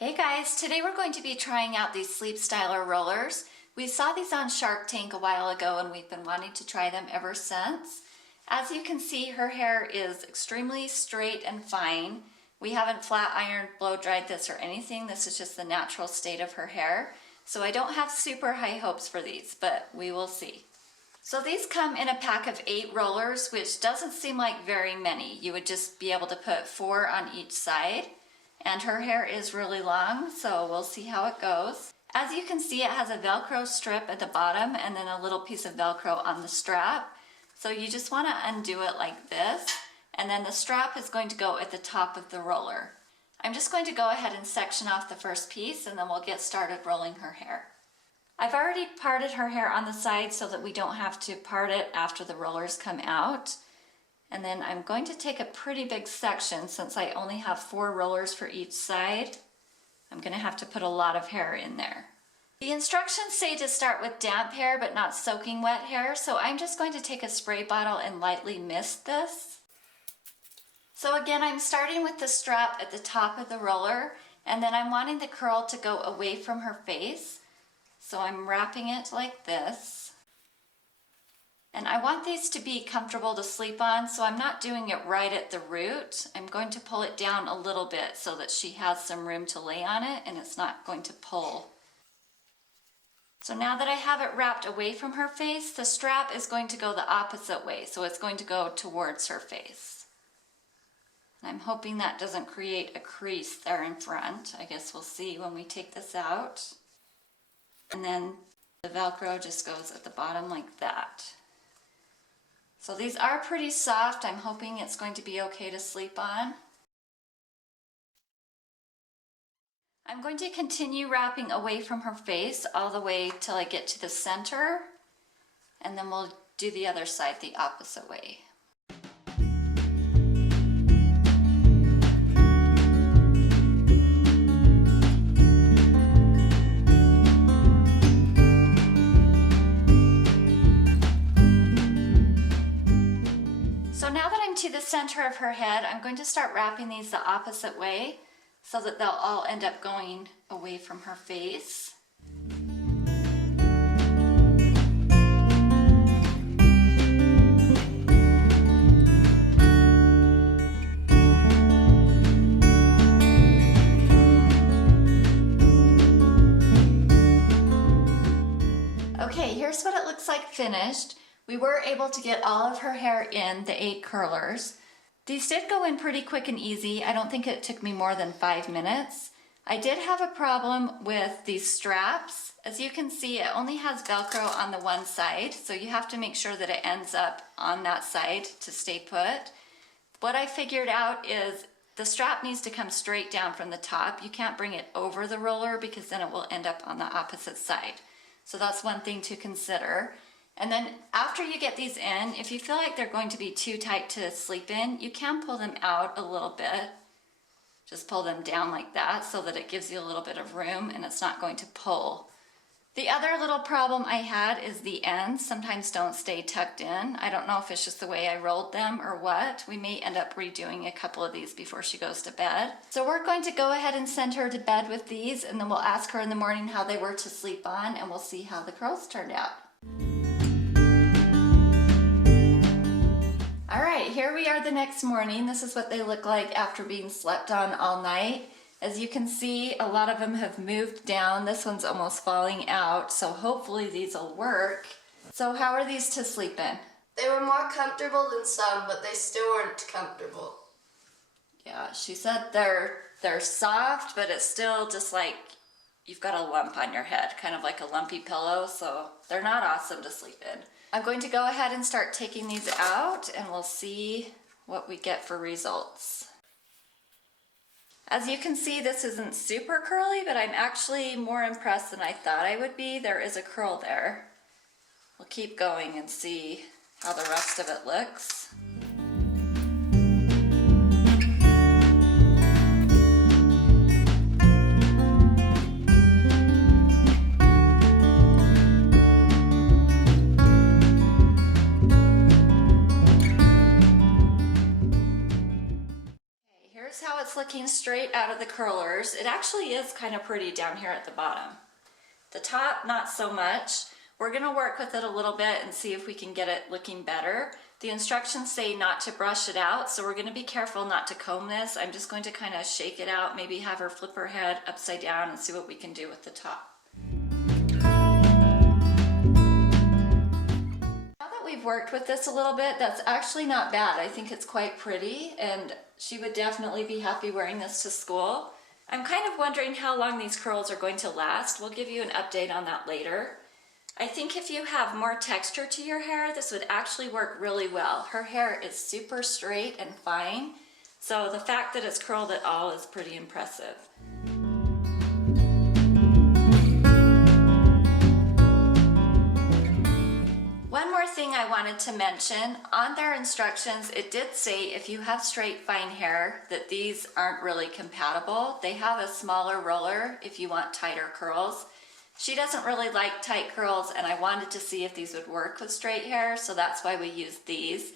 Hey guys, today we're going to be trying out these Sleep Styler rollers. We saw these on Shark Tank a while ago and we've been wanting to try them ever since. As you can see, her hair is extremely straight and fine. We haven't flat ironed, blow dried this or anything. This is just the natural state of her hair. So I don't have super high hopes for these, but we will see. So these come in a pack of 8 rollers, which doesn't seem like very many. You would just be able to put 4 on each side. And her hair is really long, so we'll see how it goes. As you can see, it has a Velcro strip at the bottom and then a little piece of Velcro on the strap. So you just want to undo it like this, and then the strap is going to go at the top of the roller. I'm just going to go ahead and section off the first piece and then we'll get started rolling her hair. I've already parted her hair on the side so that we don't have to part it after the rollers come out. And then I'm going to take a pretty big section since I only have 4 rollers for each side. I'm going to have to put a lot of hair in there. The instructions say to start with damp hair but not soaking wet hair, so I'm just going to take a spray bottle and lightly mist this. So again, I'm starting with the strap at the top of the roller, and then I'm wanting the curl to go away from her face. So I'm wrapping it like this. And I want these to be comfortable to sleep on, so I'm not doing it right at the root. I'm going to pull it down a little bit so that she has some room to lay on it and it's not going to pull. So now that I have it wrapped away from her face, the strap is going to go the opposite way, so it's going to go towards her face. And I'm hoping that doesn't create a crease there in front. I guess we'll see when we take this out. And then the Velcro just goes at the bottom like that. So these are pretty soft. I'm hoping it's going to be okay to sleep on. I'm going to continue wrapping away from her face all the way till I get to the center, and then we'll do the other side the opposite way. So now that I'm to the center of her head, I'm going to start wrapping these the opposite way so that they'll all end up going away from her face. Okay, here's what it looks like finished. We were able to get all of her hair in the 8 curlers. These did go in pretty quick and easy. I don't think it took me more than 5 minutes. I did have a problem with these straps. As you can see, it only has Velcro on the one side, so you have to make sure that it ends up on that side to stay put. What I figured out is the strap needs to come straight down from the top. You can't bring it over the roller because then it will end up on the opposite side. So that's one thing to consider. And then after you get these in, if you feel like they're going to be too tight to sleep in, you can pull them out a little bit. Just pull them down like that so that it gives you a little bit of room and it's not going to pull. The other little problem I had is the ends sometimes don't stay tucked in. I don't know if it's just the way I rolled them or what. We may end up redoing a couple of these before she goes to bed. So we're going to go ahead and send her to bed with these, and then we'll ask her in the morning how they were to sleep on, and we'll see how the curls turned out. All right, here we are the next morning. This is what they look like after being slept on all night. As you can see, a lot of them have moved down. This one's almost falling out, so hopefully these will work. So how are these to sleep in? They were more comfortable than some, but they still weren't comfortable. Yeah, she said they're soft, but it's still just like you've got a lump on your head, kind of like a lumpy pillow, so they're not awesome to sleep in. I'm going to go ahead and start taking these out, and we'll see what we get for results. As you can see, this isn't super curly, but I'm actually more impressed than I thought I would be. There is a curl there. We'll keep going and see how the rest of it looks. looking straight out of the curlers. It actually is kind of pretty down here at the bottom. The top, not so much. We're gonna work with it a little bit and see if we can get it looking better. The instructions say not to brush it out, so we're gonna be careful not to comb this. I'm just going to kind of shake it out, maybe have her flip her head upside down and see what we can do with the top. Now that we've worked with this a little bit, that's actually not bad. I think it's quite pretty, and she would definitely be happy wearing this to school. I'm kind of wondering how long these curls are going to last. We'll give you an update on that later. I think if you have more texture to your hair, this would actually work really well. Her hair is super straight and fine, so the fact that it's curled at all is pretty impressive. One more thing I wanted to mention, on their instructions it did say if you have straight fine hair that these aren't really compatible. They have a smaller roller if you want tighter curls. She doesn't really like tight curls, and I wanted to see if these would work with straight hair, so that's why we used these.